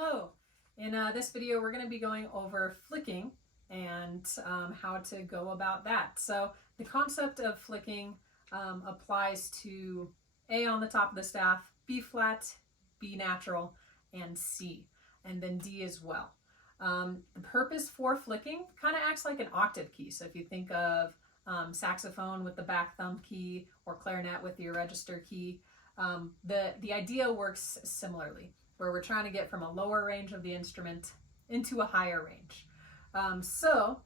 Hello! In this video we're going to be going over flicking and how to go about that. So the concept of flicking applies to A on the top of the staff, B flat, B natural, and C, and then D as well. The purpose for flicking kind of acts like an octave key. So if you think of saxophone with the back thumb key or clarinet with your register key, the idea works similarly, where we're trying to get from a lower range of the instrument into a higher range. So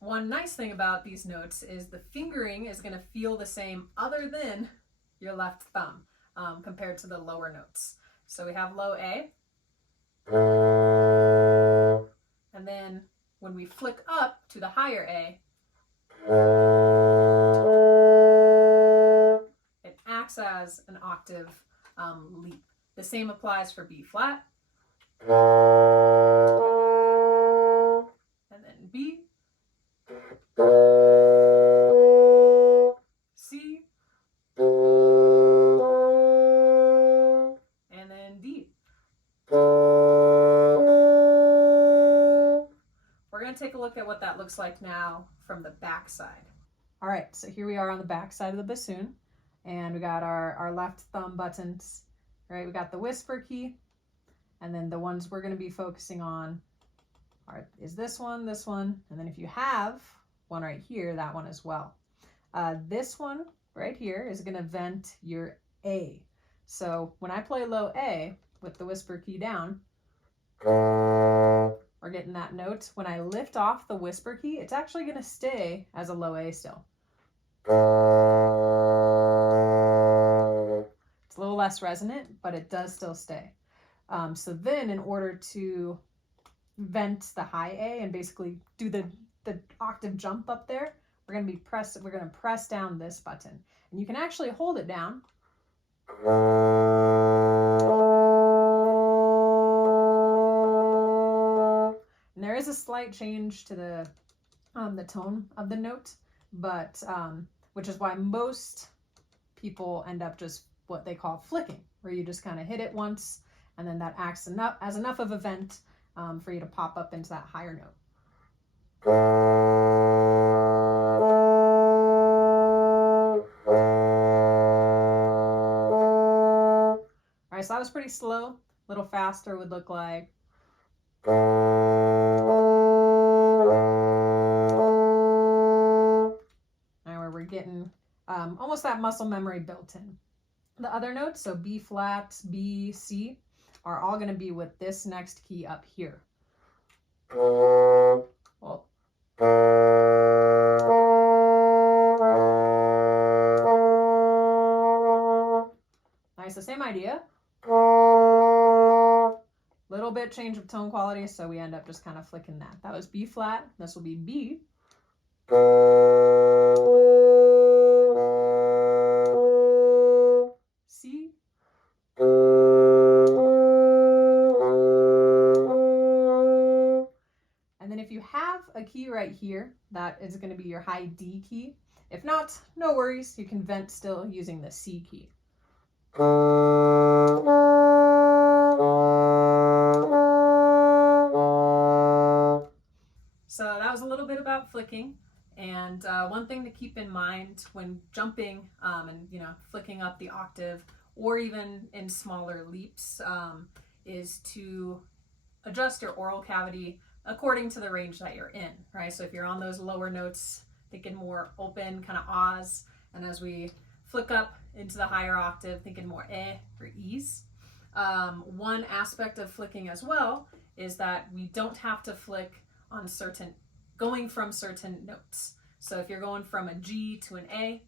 one nice thing about these notes is the fingering is going to feel the same other than your left thumb compared to the lower notes. So we have low A, and then when we flick up to the higher A, it acts as an octave leap. The same applies for B flat, and then B, C, and then D. We're going to take a look at what that looks like now from the back side. All right, so here we are on the back side of the bassoon, and we got our left thumb buttons. Right, we got the whisper key, and then the ones we're going to be focusing on is this one, and then if you have one right here, that one as well. This one right here is going to vent your A. So when I play low A with the whisper key down, we're getting that note. When I lift off the whisper key, it's actually going to stay as a low A still. A little less resonant, but it does still stay. So then in order to vent the high A and basically do the octave jump up there, we're going to press down this button. And you can actually hold it down. And there is a slight change to the tone of the note, but which is why most people end up just what they call flicking, where you just kind of hit it once and then that acts as enough of a vent for you to pop up into that higher note. All right, so that was pretty slow. A little faster would look like. Now where we're getting almost that muscle memory built in. The other notes, so B flat, B, C, are all going to be with this next key up here. Well, all right, so same idea. Little bit change of tone quality, so we end up just kind of flicking that. That was B flat. This will be B. C. And then if you have a key right here, that is going to be your high D key. If not, no worries. You can vent still using the C key. So that was a little bit about flicking. And one thing to keep in mind when jumping and flicking up the octave, or even in smaller leaps, is to adjust your oral cavity according to the range that you're in, right? So if you're on those lower notes, thinking more open, kind of ahs, and as we flick up into the higher octave, thinking more eh or ease. One aspect of flicking as well is that we don't have to flick on going from certain notes. So if you're going from a G to an A,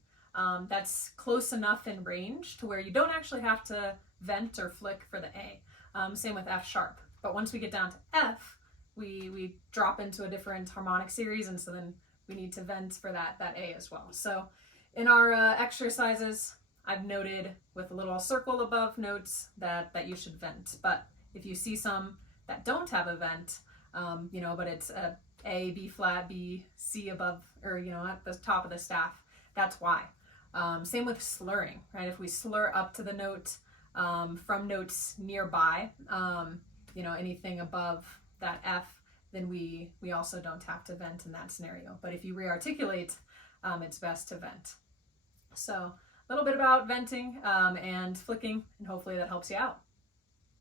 that's close enough in range to where you don't actually have to vent or flick for the A. Same with F sharp. But once we get down to F, we drop into a different harmonic series, and so then we need to vent for that A as well. So in our exercises, I've noted with a little circle above notes that you should vent. But if you see some that don't have a vent, but it's A, B flat, B, C above, or at the top of the staff, that's why. Same with slurring, right? If we slur up to the note from notes nearby, you know, anything above that F, then we also don't have to vent in that scenario. But if you rearticulate, it's best to vent. So a little bit about venting and flicking, and hopefully that helps you out.